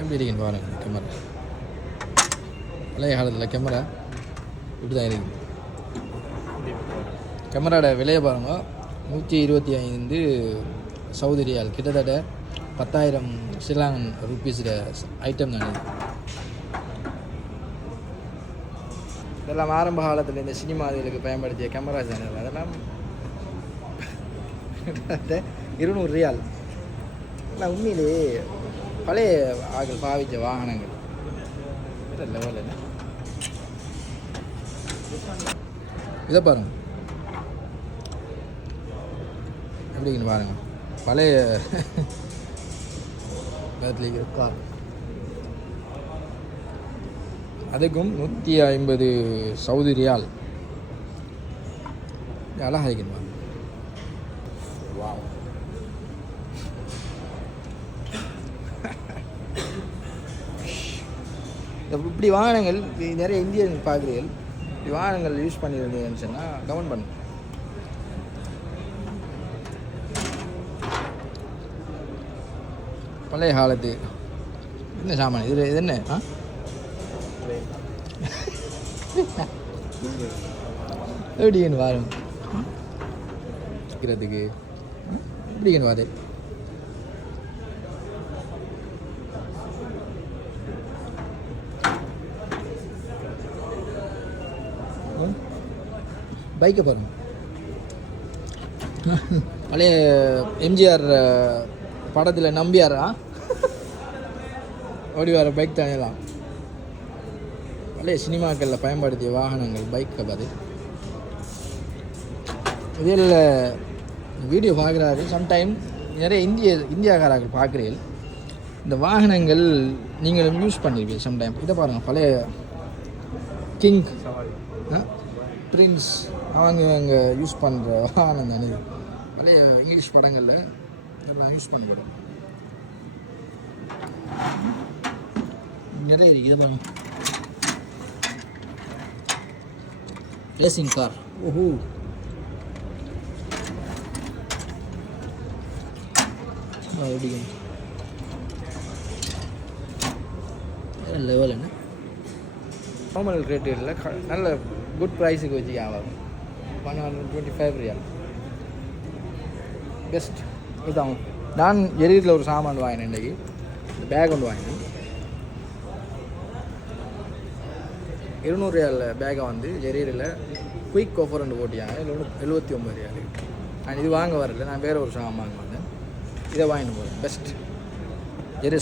எப்படி இருக்குன்னு பாருங்கள் கேமரா. பழைய காலத்தில் கேமரா இப்படி தான் இருக்குது. கேமராவோட விலையை பாருங்க, 125 சவுதி ரியால், கிட்டத்தட்ட 10,000 ஸ்ரீலங்கன் ருப்பீஸோட ஐட்டம் தான் இது. இதெல்லாம் ஆரம்ப காலத்தில் இந்த சினிமா இதுக்கு பயன்படுத்திய கேமரா சேனல். அதெல்லாம் 200 ரியால். ஆனால் உண்மையிலேயே பழைய ஆக்கள் பாவித்த வாகனங்கள் லெவல். என்ன இதை பாருங்கள் எப்படின்னு பாருங்கள். பழைய பேட்லிக்கு கார், அதுக்கும் 150 சவுதி ரியால். அழகாக இருக்குன்னு பாருங்க. வாவ். இப்படி வாகனங்கள் நிறைய இந்தியன் பார்க்குறீர்கள். இப்படி வாகனங்கள் யூஸ் பண்ணியிருந்தீங்கன்னு சொன்னால் கமெண்ட் பண்ணுங்க. பழைய காலத்து என்ன சாமான் இது? இது என்ன? எப்படின்னு வாரம் வைக்கிறதுக்கு எப்படின்னு வாரு. பைக்கை பாருங்க. பழைய எம்ஜிஆர் படத்தில் நம்பியாரா ஓடி வர பைக் தானேலாம். பழைய சினிமாக்களில் பயன்படுத்திய வாகனங்கள் பைக்கை பார்த்து இதில் வீடியோ பார்க்குறாரு. சம்டைம் நிறைய இந்தியாக்காரர்கள் பார்க்குறீர்கள். இந்த வாகனங்கள் நீங்களும் யூஸ் பண்ணிருப்பீங்க சம்டைம். இதை பாருங்கள், பழைய கிங் பிரின்ஸ் அவங்க யூஸ் பண்ணுற வாகனம் தானே. பழைய இங்கிலீஷ் படங்களில் எல்லாம் யூஸ் பண்ணுறோம். நிறைய இருக்குது. இதை பாருங்க, ரேசிங் கார். ஓஹோ, எப்படி லெவல் என்ன நார்மல் ரேட்டில் நல்ல குட் ப்ரைஸுக்கு வச்சுக்காங்க. 125 ரியால் பெஸ்ட். இதுதான் நான் எரியில் ஒரு சாமான் வாங்கினேன் இன்றைக்கி. இந்த பேக் ஒன்று வாங்கினேன். 200 ரியால் பேக்கை வந்து எரியில் குயிக் ஆஃபர் ஒன்று போட்டியாங்க. 79 ரியால். நான் இது வாங்க வரல, நான் வேறு ஒரு சாமான் வாங்க வந்தேன். இதை வாங்கிட்டு போகிறேன். பெஸ்ட் எரி